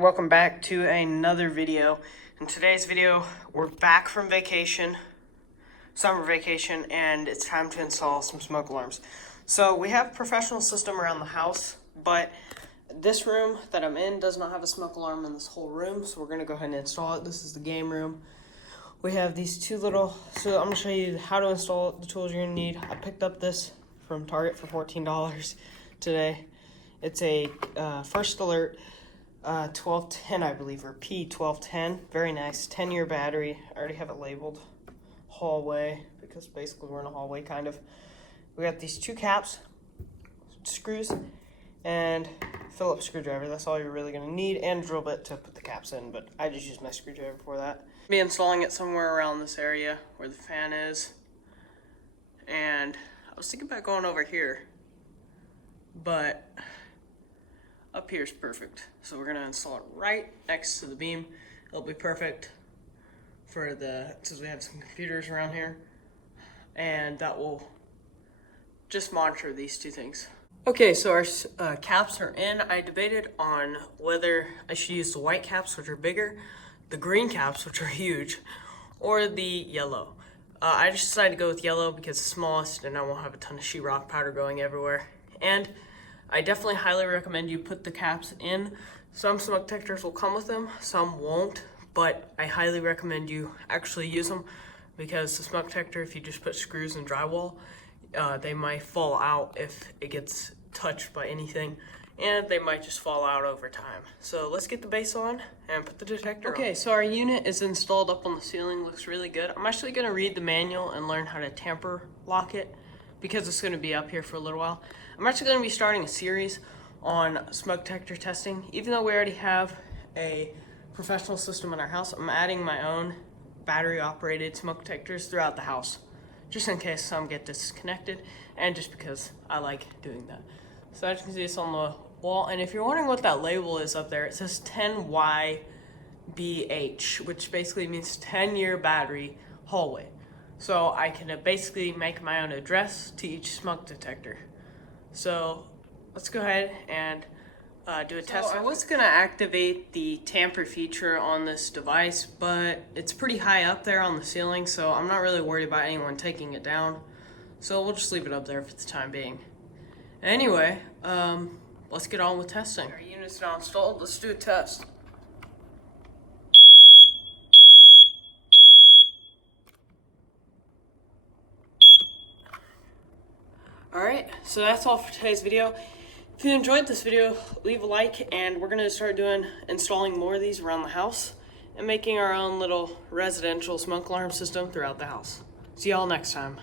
welcome back to another video. In today's video, we're back from vacation, summer vacation, and it's time to install some smoke alarms. So we have a professional system around the house, but this room that I'm in does not have a smoke alarm in this whole room, so we're gonna go ahead and install it. This is the game room. We have these two little, so I'm gonna show you how to install it, the tools you're gonna need. I picked up this from Target for $14 today. It's a First Alert 1210, I believe, or P1210. Very nice, 10-year battery. I already have it labeled hallway because basically we're in a hallway kind of. We got these two caps, screws, and Phillips screwdriver. That's all you're really gonna need, and a drill bit to put the caps in, but I just use my screwdriver for that. Be installing it somewhere around this area where the fan is. And I was thinking about going over here, but up here is perfect. So we're gonna install it right next to the beam. It'll be perfect for since we have some computers around here, and that will just monitor these two things. Okay, so our caps are in. I debated on whether I should use the white caps, which are bigger, the green caps, which are huge, or the yellow. I just decided to go with yellow because it's smallest and I won't have a ton of sheetrock powder going everywhere. And I definitely highly recommend you put the caps in. Some smoke detectors will come with them, some won't, but I highly recommend you actually use them because the smoke detector, if you just put screws and drywall, they might fall out if it gets touched by anything, and they might just fall out over time. So let's get the base on and put the detector on. Okay, so our unit is installed up on the ceiling, looks really good. I'm actually gonna read the manual and learn how to tamper lock it because it's gonna be up here for a little while. I'm actually gonna be starting a series on smoke detector testing. Even though we already have a professional system in our house, I'm adding my own battery operated smoke detectors throughout the house, just in case some get disconnected, and just because I like doing that. So as you can see, it's on the wall, and if you're wondering what that label is up there, it says 10YBH, which basically means 10-year battery hallway. So I can basically make my own address to each smoke detector. So let's go ahead and do a test. I was gonna activate the tamper feature on this device, but it's pretty high up there on the ceiling, so I'm not really worried about anyone taking it down. So we'll just leave it up there for the time being. Anyway, let's get on with testing. Our unit's now installed. Let's do a test. Alright, so that's all for today's video. If you enjoyed this video, leave a like, and we're going to start installing more of these around the house and making our own little residential smoke alarm system throughout the house. See y'all next time.